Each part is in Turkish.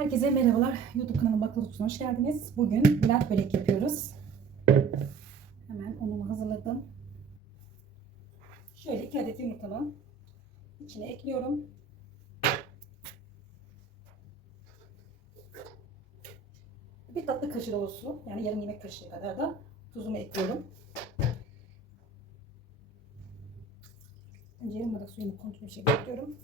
Herkese merhabalar. YouTube kanalıma Baklava Kutusu'na hoş geldiniz. Bugün Bülent börek yapıyoruz. Hemen unumu hazırladım. Şöyle iki adet yumurtamı içine ekliyorum. Bir tatlı kaşığı dolusu yani yarım yemek kaşığı kadar da tuzumu ekliyorum. Önce yarım bardak suyumu kontrol bir şekilde ekliyorum.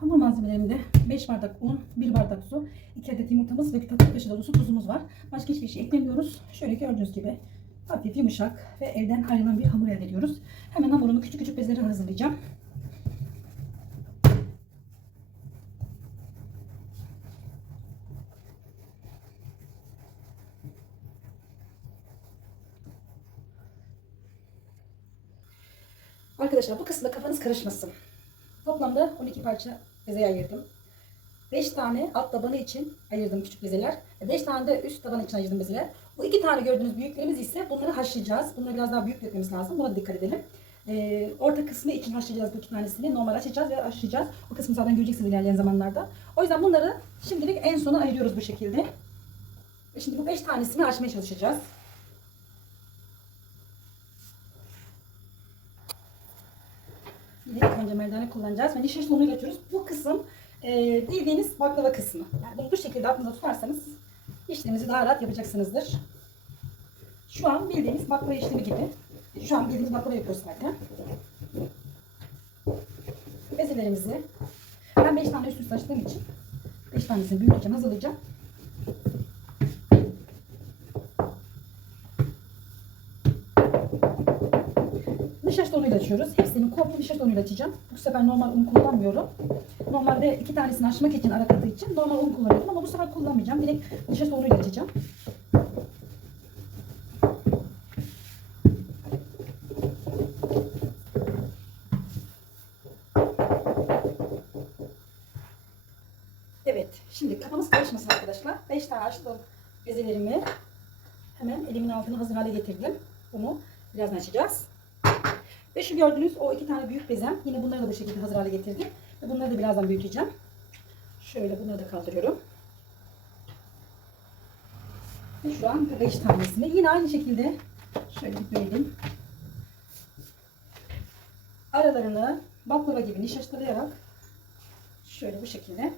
Hamur malzemelerimde 5 bardak un, 1 bardak su, 2 adet yumurtamız ve tatlı kaşığı dolusu tuzumuz var. Başka hiçbir şey eklemiyoruz. Şöyle gördüğünüz gibi hafif yumuşak ve evden ayrılan bir hamur elde ediyoruz. Hemen hamurunu küçük küçük bezlere hazırlayacağım. Arkadaşlar bu kısımda kafanız karışmasın. Toplamda 12 parça bezeye ayırdım. 5 tane alt tabanı için ayırdım küçük bezeler. 5 tane de üst taban için ayırdım bezeler. Bu iki tane gördüğünüz büyüklerimiz ise bunları haşlayacağız. Bunları biraz daha büyük dökmemiz lazım. Buna dikkat edelim. Ee, orta kısmı için haşlayacağız bu iki tanesini. Normal açacağız ve haşlayacağız. O kısmı zaten göreceksiniz ilerleyen zamanlarda. O yüzden bunları şimdilik en sona ayırıyoruz bu şekilde. Şimdi bu 5 tanesini açmaya çalışacağız. Yine önce merdane kullanacağız ve nişasta unuyla açıyoruz. Bu kısım e, bildiğiniz baklava kısmı. Yani bunu bu şekilde aklınızda tutarsanız işleminizi daha rahat yapacaksınızdır. Şu an bildiğimiz baklava işlemi gibi. Şu an bildiğimiz baklava yapıyoruz zaten. Bezelerimizi ben 5 tane üst üste açtığım için 5 tanesini büyüteceğim, hazırlayacağım. Nişasta unuyla açıyoruz. Hepsini komple nişasta unuyla açacağım. Bu sefer normal un kullanmıyorum. Normalde iki tanesini açmak için ara katı için normal un kullanıyordum ama bu sefer kullanmayacağım. Direkt nişasta unuyla açacağım. Evet. Şimdi kafamız karışmasın arkadaşlar. 5 tane açtım bezelerimi. Hemen elimin altını hazır hale getirdim. Bunu birazdan açacağız. Ve şu gördüğünüz o iki tane büyük bezem. Yine bunları da bu şekilde hazır hale getirdim. Ve bunları da birazdan büyüteceğim. Şöyle bunları da kaldırıyorum. Ve şu an bu beş tanesini yine aynı şekilde şöyle bölelim. Aralarını baklava gibi nişastalayarak şöyle bu şekilde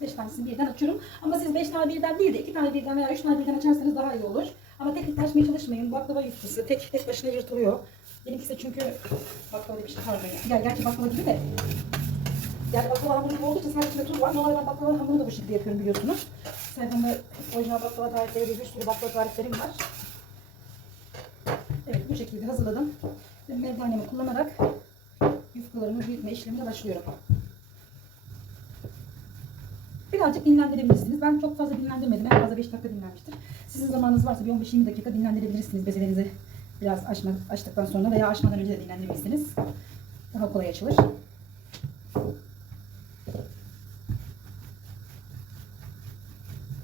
5 tanesini birden açıyorum. Ama siz 5 tane birden değil de 2 tane birden veya 3 tane birden açarsanız daha iyi olur. Ama tek tek açmaya çalışmayın. Baklava yufkası tek tek başına yırtılıyor. Benimkisi çünkü baklava bir şey pardon. Ya, gerçi baklava gibi de yani baklava hamuru gibi olduğu için sadece içinde tuz var. Normalde ben baklava hamurunu da bu şekilde yapıyorum biliyorsunuz. Sayfamda orijinal baklava tarifleri bir sürü baklava tariflerim var. Evet bu şekilde hazırladım. Ve merdanemi kullanarak yufkalarımı büyütme işlemine başlıyorum. Birazcık dinlendirebilirsiniz. Ben çok fazla dinlendirmedim. En fazla 5 dakika dinlenmiştir. Sizin zamanınız varsa bir 15-20 dakika dinlendirebilirsiniz bezelerinizi biraz açma, açtıktan sonra veya açmadan önce de dinlendirebilirsiniz. Daha kolay açılır.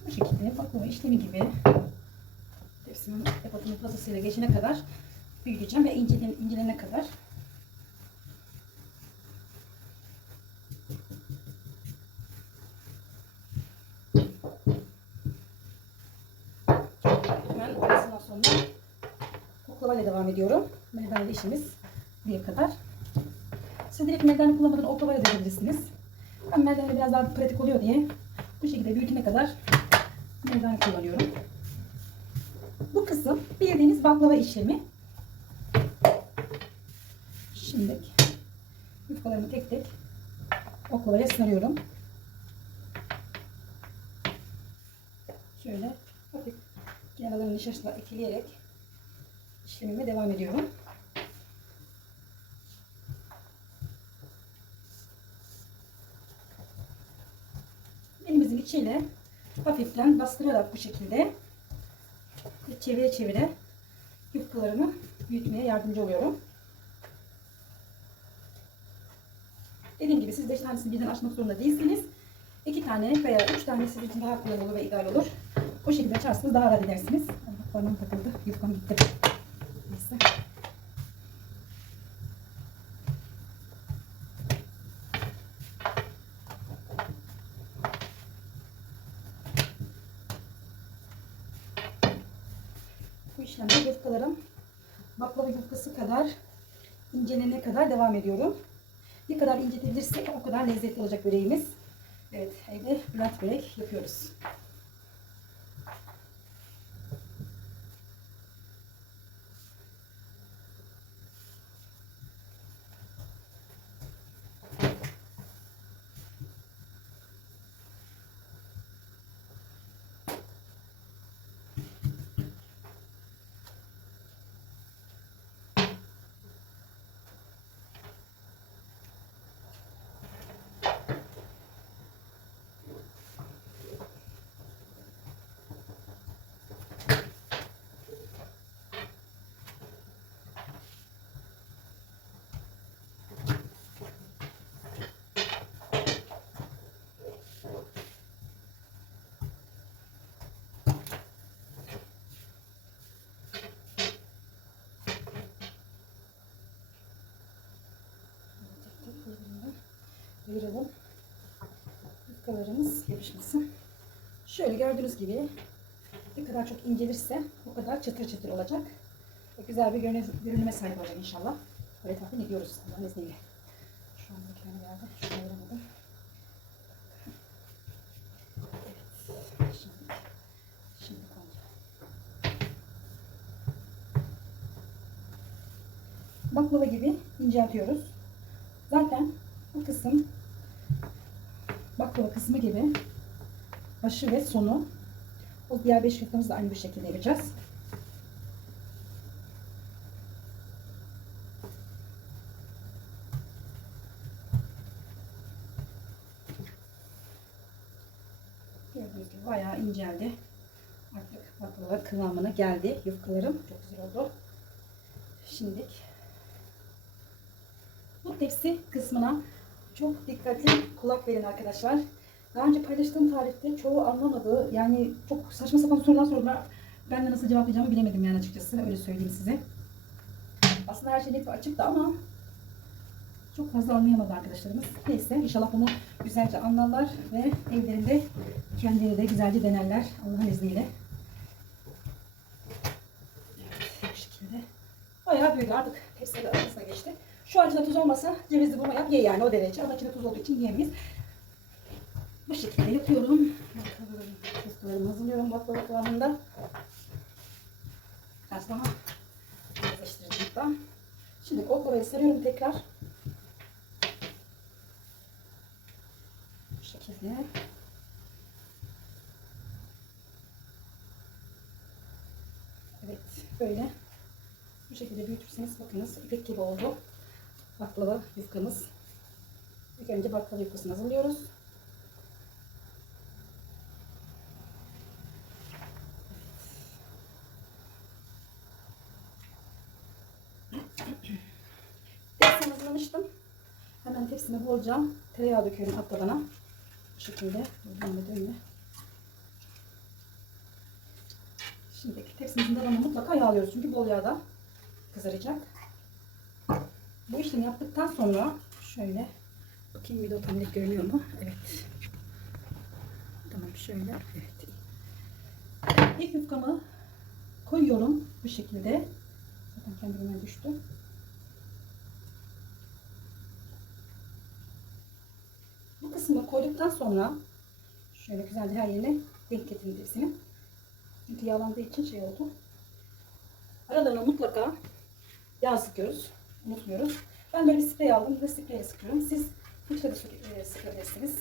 Bu şekilde baklava işlemi gibi tepsimin yapatının fazlasıyla geçene kadar büyüteceğim ve incelen, incelene kadar Hemen arasından sonra oklavayla devam ediyorum. Merdane işimiz buraya kadar. Siz direkt merdane kullanmadan oklavayla da yapabilirsiniz. Ben merdane biraz daha pratik oluyor diye bu şekilde büyütene kadar merdane kullanıyorum. Bu kısım bildiğiniz baklava işlemi. Şimdi yufkalarımı tek tek oklavaya sarıyorum. Şöyle hafif kenarlarını nişasta ekleyerek işlemime devam ediyorum. Elimizin içiyle hafiften bastırarak bu şekilde çevire çevire yufkalarımı büyütmeye yardımcı oluyorum. Dediğim gibi siz 5 tanesini birden açmak zorunda değilsiniz. 2 tane veya 3 tane sizin için daha kolay olur ve ideal olur. O şekilde açarsınız daha rahat edersiniz. Parmağım takıldı. Yufkam gitti. Neyse. Bu işlemde yufkalarım baklava yufkası kadar incelene kadar devam ediyorum. Ne kadar incetebilirsek o kadar lezzetli olacak böreğimiz. Evet, evde bülent börek yapıyoruz. Ayıralım. Yufkalarımız yapışmasın. Şöyle gördüğünüz gibi ne kadar çok incelirse o kadar çıtır çıtır olacak. Ve güzel bir görünüme sahip olacak inşallah. Böyle tahmin ediyoruz Allah'ın izniyle. Şu an mükemmel geldi. Şunu ayıramadım. Evet. Şimdi, şimdi. Baklava gibi inceltiyoruz. Zaten bu kısım baklava kısmı gibi başı ve sonu o diğer beş yufkamızı da aynı bir şekilde yapacağız. Gördüğünüz gibi bayağı inceldi. Artık baklava kıvamına geldi yufkalarım. Çok güzel oldu. Şimdilik bu tepsi kısmına çok dikkatli kulak verin arkadaşlar. Daha önce paylaştığım tarifte çoğu anlamadı. Yani çok saçma sapan sorular sordular. Ben de nasıl cevaplayacağımı bilemedim yani açıkçası. Öyle söyleyeyim size. Aslında her şey net ve açıktı ama çok fazla anlayamadı arkadaşlarımız. Neyse inşallah bunu güzelce anlarlar ve evlerinde kendileri de güzelce denerler Allah'ın izniyle. Evet, bu şekilde. Bayağı büyüdü artık tepsiyle arasına geçti. Şu an içinde tuz olmasa cevizli burma yap ye yani o derece. Ama içinde tuz olduğu için yiyemeyiz. Bu şekilde yapıyorum. Bakalım. Tuzlarımı hazırlıyorum baklava kıvamında. Biraz daha daha. Şimdi oklavayı sarıyorum tekrar. Bu şekilde. Evet böyle bu şekilde büyütürseniz bakınız ipek gibi oldu. Baklava yufkamız. İlk önce baklava yufkasını hazırlıyoruz. Tepsimi hazırlamıştım. Hemen tepsime bolca tereyağı döküyorum alt. Bu şekilde. Dönme dönme. Şimdi tepsimizin tabanına mutlaka yağlıyoruz. Çünkü bol yağda kızaracak. Bu işlemi yaptıktan sonra şöyle bakayım video tam net görünüyor mu? Evet. Tamam şöyle. Evet. İlk yufkamı koyuyorum bu şekilde. Zaten kendime düştü. Bu kısmı koyduktan sonra şöyle güzelce her yerine denk getirin tepsini. Çünkü yağlandığı için şey oldu. Aralarına mutlaka yağ sıkıyoruz. Unutmuyoruz. Ben böyle bir sprey aldım ve spreyle sıkıyorum. Siz fırçayla da e, sıkabilirsiniz.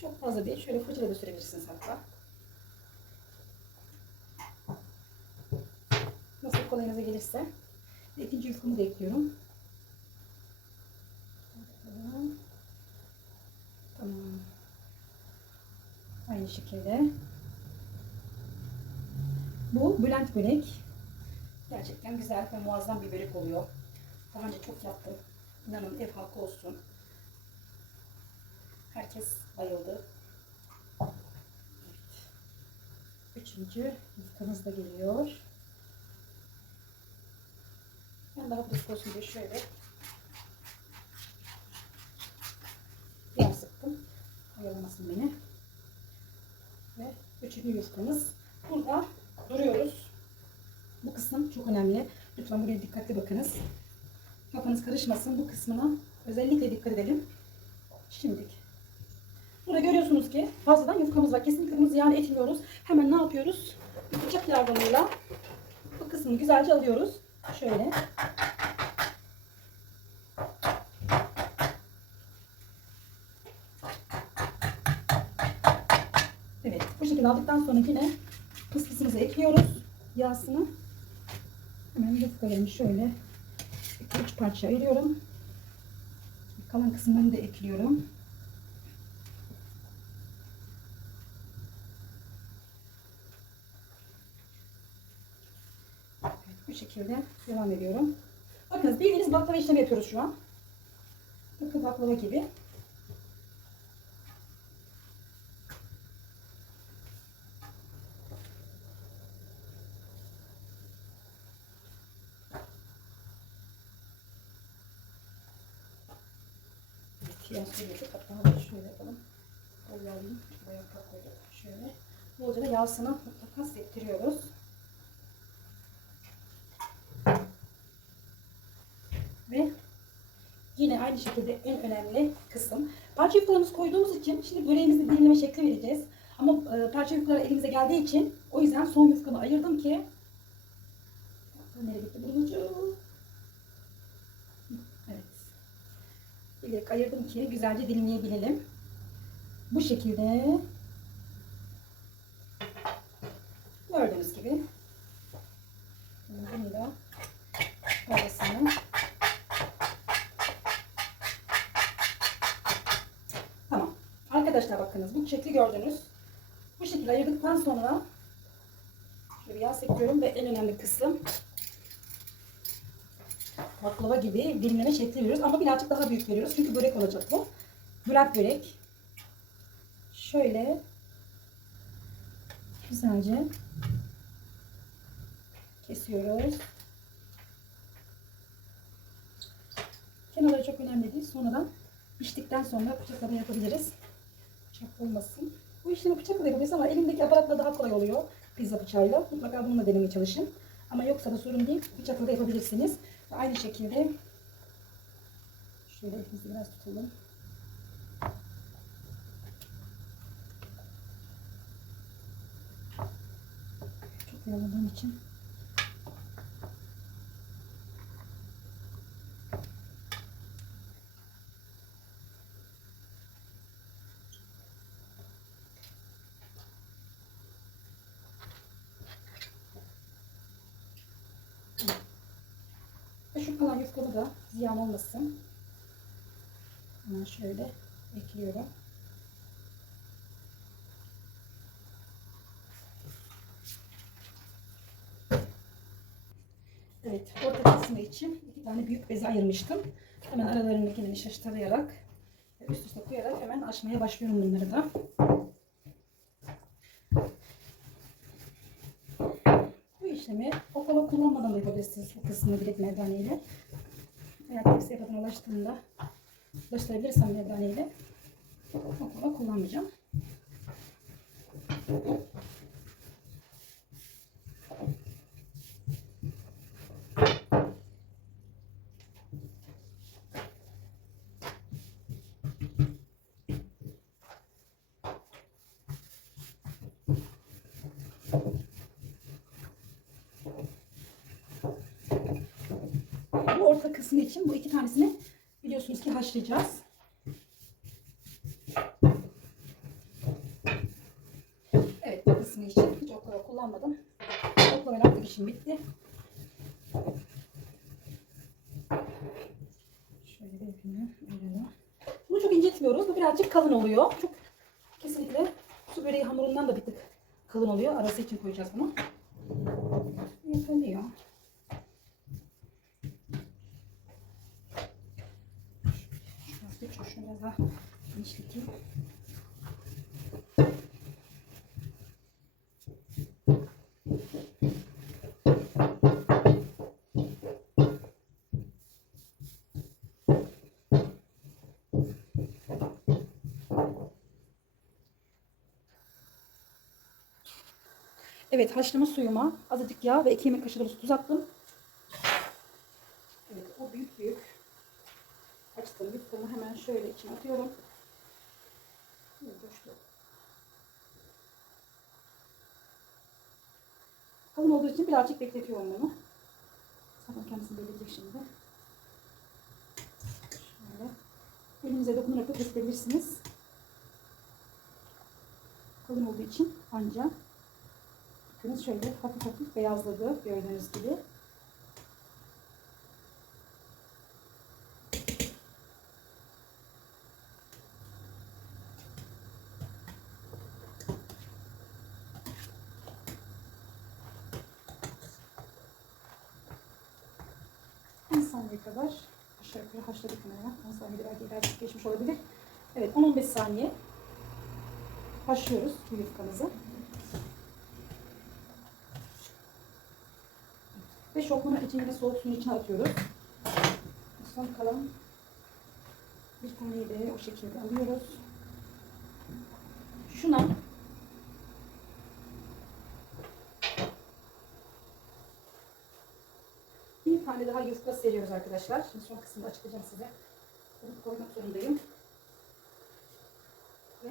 Çok fazla değil. Şöyle fırçayla da sürebilirsiniz hatta. Nasıl kolayınıza gelirse. İkinci yufkamı da ekliyorum. Tamam. Aynı şekilde. Bu Bülent börek. Gerçekten güzel ve muazzam bir börek oluyor. Daha önce çok yaptım. İnanın ev halkı olsun. Herkes bayıldı. Evet. Üçüncü yufkamız da geliyor. Ben daha pratik olsun diye şöyle yağ sıktım. Ayalamasın beni. Ve üçüncü yufkamız. Burada duruyoruz. Bu kısım çok önemli. Lütfen buraya dikkatli bakınız. Kafanız karışmasın. Bu kısmına özellikle dikkat edelim. Şimdilik. Burada görüyorsunuz ki fazladan yufkamız var. Kesinlikle bunu ziyan etmiyoruz. Hemen ne yapıyoruz? Bıçak yardımıyla bu kısmını güzelce alıyoruz. Şöyle. Evet. Bu şekilde aldıktan sonra yine fıstığımızı ekliyoruz. Yağsını. Hemen yufkalarımı şöyle 2-3 parça ayırıyorum. Kalan kısımlarını da ekliyorum. Bu şekilde devam ediyorum. Bakınız bildiğiniz baklava işlemi yapıyoruz şu an. Tıpkı baklava gibi. Siyah söyledik. Hatta da şöyle yapalım. Alayım. Bayağı koyduk. Şöyle. Bolca da yağsını mutlaka sektiriyoruz. Ve yine aynı şekilde en önemli kısım. Parça yufkalarımızı koyduğumuz için şimdi böreğimizi dilimleme şekli vereceğiz. Ama e, parça yufkalar elimize geldiği için o yüzden son yufkamı ayırdım ki Nereye bunun ucu? Evet. Bilerek ayırdım ki güzelce dilimleyebilelim. Bu şekilde gördüğünüz gibi bunu da arasını Tamam. Arkadaşlar bakınız bu şekli gördünüz. Bu şekilde ayırdıktan sonra şöyle yağ sekiyorum ve en önemli kısım baklava gibi dilimleme şekli veriyoruz. Ama birazcık daha büyük veriyoruz. Çünkü börek olacak bu. Bülent börek. Şöyle güzelce kesiyoruz. Kenarları çok önemli değil. Sonradan piştikten sonra bıçakla da yapabiliriz. Bıçak olmasın. Bu işlemi bıçakla da yapabiliriz ama elimdeki aparatla daha kolay oluyor. Pizza bıçağıyla. Mutlaka bununla denemeye çalışın. Ama yoksa da sorun değil. Bıçakla da yapabilirsiniz. Aynı şekilde şöyle elimizi biraz tutalım. Çok yoruldığım için Ve yufkamı da ziyan olmasın. Hemen şöyle ekliyorum. Evet, orta kısmı için iki tane büyük beze ayırmıştım. Hemen aralarındakini şaştırarak ve üst üste koyarak hemen açmaya başlıyorum bunları da. Bu işlemi oklava kullanmadan da yapabilirsiniz bu kısmını bilek merdaneyle. Eğer tepsi yapıdan ulaştığında ulaştırabilirsem merdaneyle oklava kullanmayacağım. Orta kısmı için bu iki tanesini biliyorsunuz ki haşlayacağız. Evet bu kısmı için hiç oklava kullanmadım. Oklava artık işim bitti. Şöyle bir yapayım. ayarla. Bunu çok inceltmiyoruz. Bu birazcık kalın oluyor. Çok kesinlikle su böreği hamurundan da bir tık kalın oluyor. Arası için koyacağız bunu. Yapılıyor. Biraz daha genişleteyim. Evet haşlama suyuma azıcık yağ ve iki yemek kaşığı dolusu tuz attım. Evet o büyük büyük açtım yufkamı hemen şöyle içine atıyorum. Boştu. Kalın olduğu için birazcık bekletiyorum bunu. Zaten kendisini belirleyecek şimdi. Şöyle. Elinize dokunarak da kesilebilirsiniz. Kalın olduğu için ancak Bakın şöyle hafif hafif beyazladı gördüğünüz gibi. On saniye kadar aşağı yukarı haşladık hemen. 10 saniye belki birazcık geçmiş olabilir. Evet 10-15 saniye haşlıyoruz bu yufkamızı. Ve şoklama için yine soğuk suyun içine atıyoruz. Son kalan bir taneyi de o şekilde alıyoruz. Şuna bir tane daha yufka seriyoruz arkadaşlar. Şimdi son kısmını açıklayacağım size. Bunu koymak zorundayım. Ve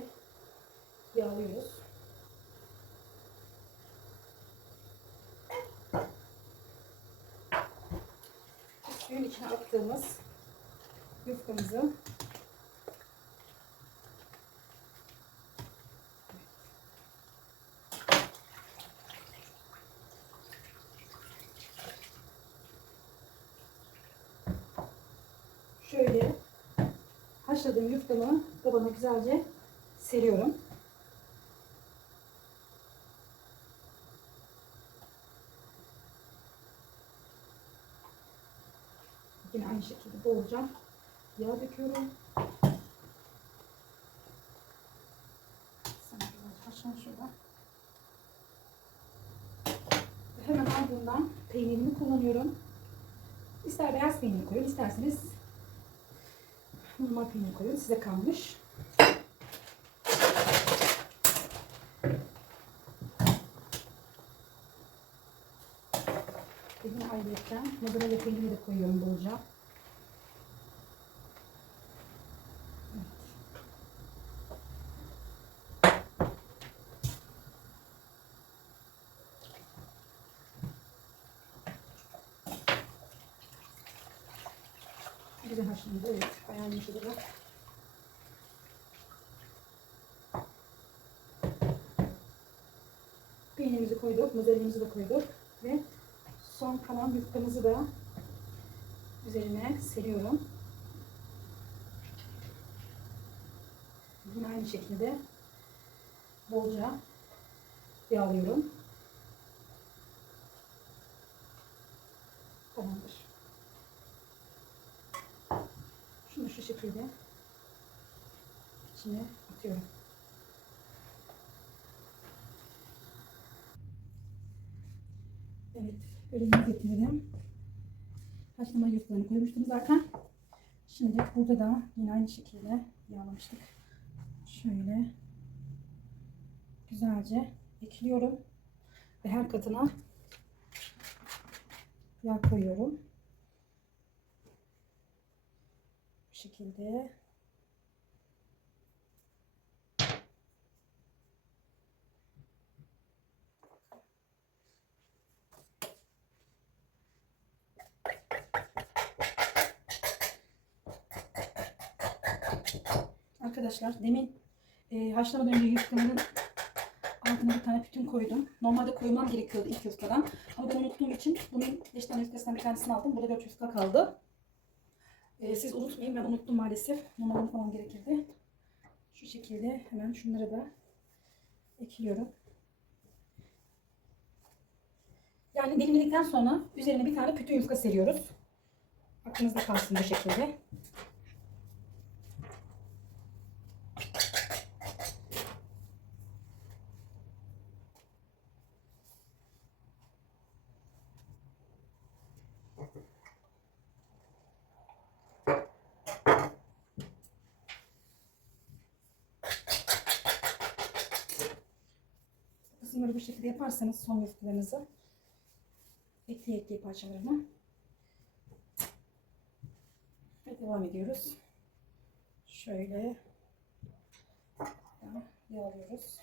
yağlıyoruz. suyun içine attığımız yufkamızı şöyle haşladığım yufkamı tabana güzelce seriyorum. Yine aynı şekilde bolca yağ döküyorum. Haşlan şurada. Hemen ardından peynirimi kullanıyorum. İster beyaz peynir koyun, isterseniz normal peynir koyun. Size kalmış. Yine ayrıca mozzarella peyniri de koyuyorum bolca. Güzel haşlandı. Evet. Bayağı yumuşadı. Peynirimizi koyduk. Mozzarella'mızı da koyduk. Ve son kalan yufkamızı da üzerine seriyorum. Yine aynı şekilde bolca yağlıyorum. Tamamdır. Şunu şu şekilde içine atıyorum. Evet, ürünü getirdim. Haşlama yufkalarını koymuştum zaten. Şimdi burada da yine aynı şekilde yağlamıştık. Şöyle güzelce ekliyorum. Ve her katına yağ koyuyorum. Bu şekilde. Arkadaşlar demin e, haşlamadan önce yufkanın altına bir tane pütün koydum. Normalde koymam gerekiyordu ilk yufkadan. Ama ben unuttuğum için bunun 5 tane yufkasından bir tanesini aldım. Burada 4 yufka kaldı. E, siz unutmayın ben unuttum maalesef. Normal unutmamam gerekirdi. Şu şekilde hemen şunları da ekliyorum. Yani dilimledikten sonra üzerine bir tane pütün yufka seriyoruz. Aklınızda kalsın bu şekilde. Kısımları bu şekilde yaparsanız son yufkalarınızı ekleye ekleye parçalarına ve devam ediyoruz. Şöyle yağlıyoruz.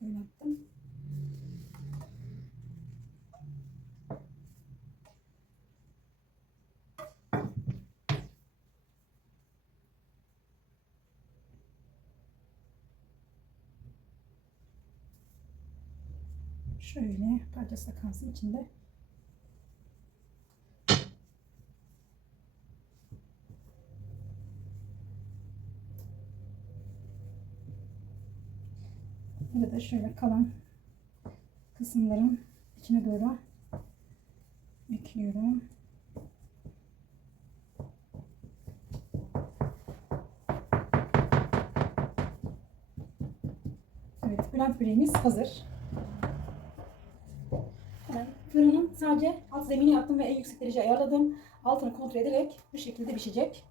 Böyle yaptım. Şöyle parçası da kalsın içinde. Burada şöyle kalan kısımların içine doğru ekliyorum. Evet, Bülent böreğimiz hazır. Hemen fırının sadece alt zemini yaptım ve en yüksek derece ayarladım. Altını kontrol ederek bu şekilde pişecek.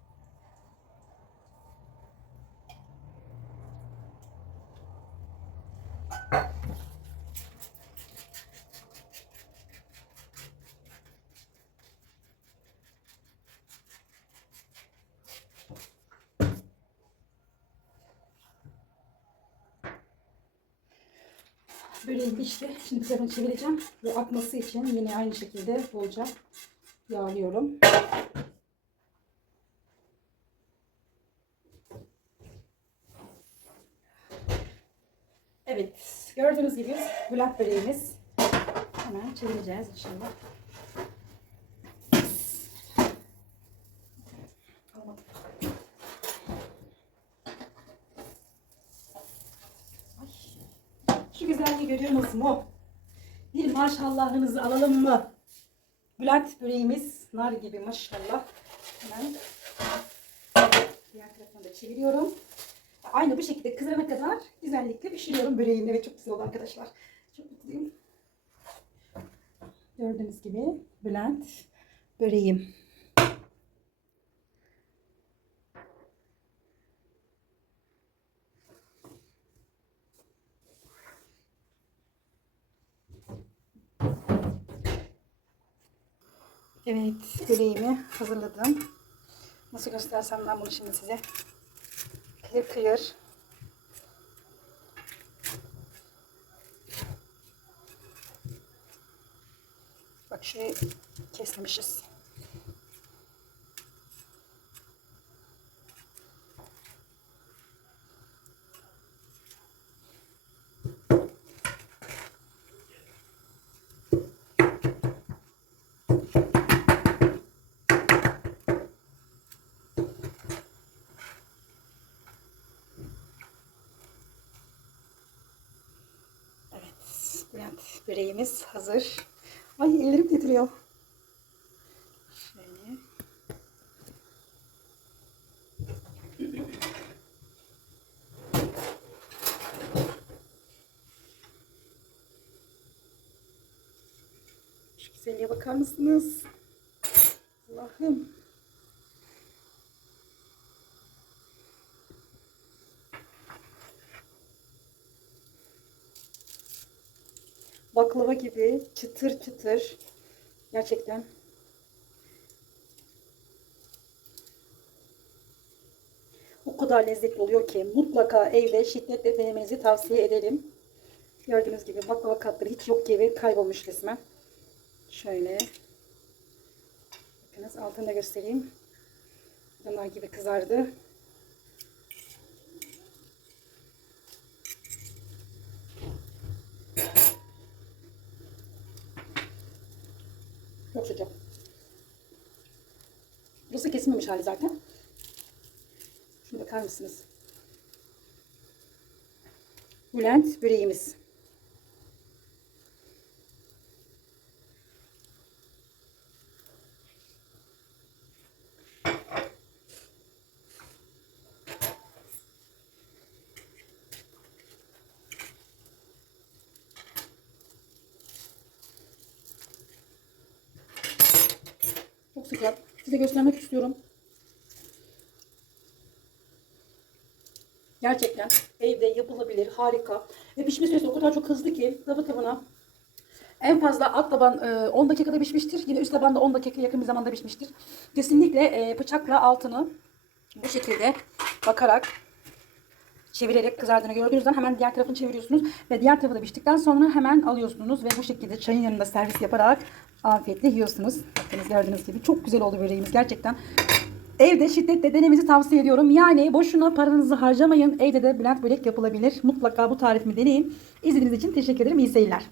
Böreğim pişti. Şimdi fırını çevireceğim ve akması için yine aynı şekilde bolca yağlıyorum. Evet, gördüğünüz gibi Bülent böreğimiz. Hemen çevireceğiz inşallah. Alamadım. Ay. Şu güzelliği görüyorsunuz mu? Bir maşallahınızı alalım mı? Bülent böreğimiz nar gibi maşallah. Hemen diğer tarafını da çeviriyorum. Aynı bu şekilde kızarana kadar güzellikle pişiriyorum böreğini. Evet çok güzel oldu arkadaşlar. Çok mutluyum. Gördüğünüz gibi Bülent böreğim. Evet, böreğimi hazırladım. Nasıl göstersem ben bunu şimdi size. Kıyır kıyır. Bak şurayı kesmemişiz. Evet, Bülent böreğimiz hazır. Ay ellerim titriyor. Şöyle. Şu güzelliğe bakar mısınız? Allah'ım. Baklava gibi çıtır çıtır. Gerçekten. O kadar lezzetli oluyor ki mutlaka evde şiddetle denemenizi tavsiye ederim. Gördüğünüz gibi baklava katları hiç yok gibi kaybolmuş resmen. Şöyle. Bakınız altını da göstereyim. Bunlar gibi kızardı. Çok. Burası kesilmemiş hali zaten. Şuna bakar mısınız? Bülent böreğimiz. sıcak. Size göstermek istiyorum. Gerçekten evde yapılabilir, harika. Ve pişme süresi o kadar çok hızlı ki tabı tabına. En fazla alt taban e, 10 dakikada pişmiştir. Yine üst taban da 10 dakika yakın bir zamanda pişmiştir. Kesinlikle e, bıçakla altını bu şekilde bakarak çevirerek kızardığını gördüğünüzden hemen diğer tarafını çeviriyorsunuz ve diğer tarafı da piştikten sonra hemen alıyorsunuz ve bu şekilde çayın yanında servis yaparak afiyetle yiyorsunuz. Bakınız gördüğünüz gibi çok güzel oldu böreğimiz gerçekten. Evde şiddetle denemenizi tavsiye ediyorum. Yani boşuna paranızı harcamayın. Evde de Bülent börek yapılabilir. Mutlaka bu tarifimi deneyin. İzlediğiniz için teşekkür ederim. İyi seyirler.